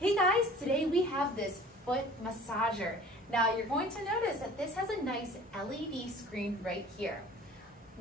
Hey guys, today we have this foot massager. Now you're going to notice that this has a nice LED screen right here.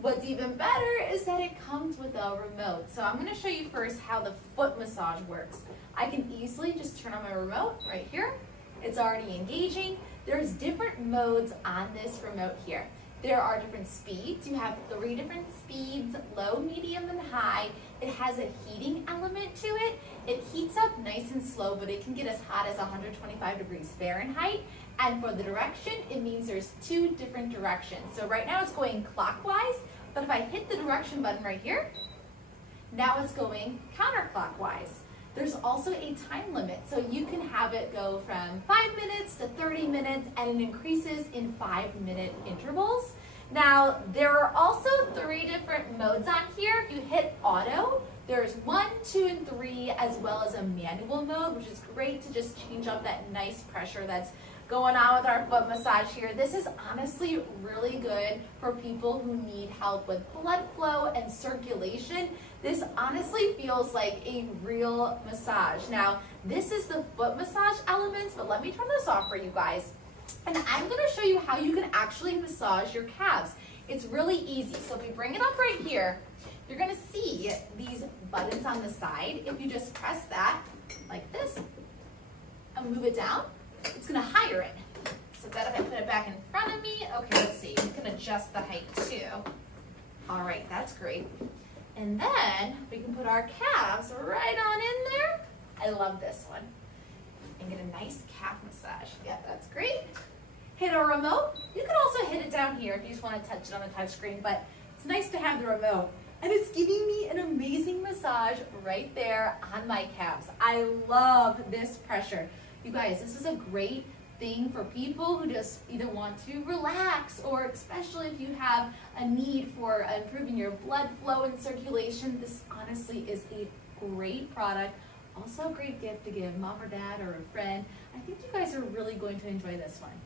What's even better is that it comes with a remote. So I'm going to show you first how the foot massage works. I can easily just turn on my remote right here. It's already engaging. There's different modes on this remote here. There are different speeds. You have 3 different speeds, low, medium, and high. It has a heating element to it. It heats up nice and slow, but it can get as hot as 125 degrees Fahrenheit. And for the direction, it means there's 2 different directions. So right now it's going clockwise, but if I hit the direction button right here, now it's going counterclockwise. There's also a time limit, so you can have it go from 5 minutes to 30 minutes, and it increases in 5-minute intervals. Now, there are also 3 different modes on here. If you hit auto, there's 1, 2, and 3, as well as a manual mode, which is great to just change up that nice pressure that's going on with our foot massage here. This is honestly really good for people who need help with blood flow and circulation. This honestly feels like a real massage. Now, this is the foot massage elements, but let me turn this off for you guys. And I'm gonna show you how you can actually massage your calves. It's really easy. So if you bring it up right here, you're gonna see these buttons on the side. If you just press that like this and move it down, it's gonna higher it. So that if I put it back in front of me, okay, let's see, you can adjust the height too. All right, that's great. And then we can put our calves right on in there. I love this one. And get a nice calf massage. Yeah, that's great. Hit a remote. You can also hit it down here if you just want to touch it on the touch screen, but it's nice to have the remote. And it's giving me an amazing massage right there on my calves. I love this pressure. You guys, this is a great thing for people who just either want to relax, or especially if you have a need for improving your blood flow and circulation. This honestly is a great product. Also a great gift to give mom or dad or a friend. I think you guys are really going to enjoy this one.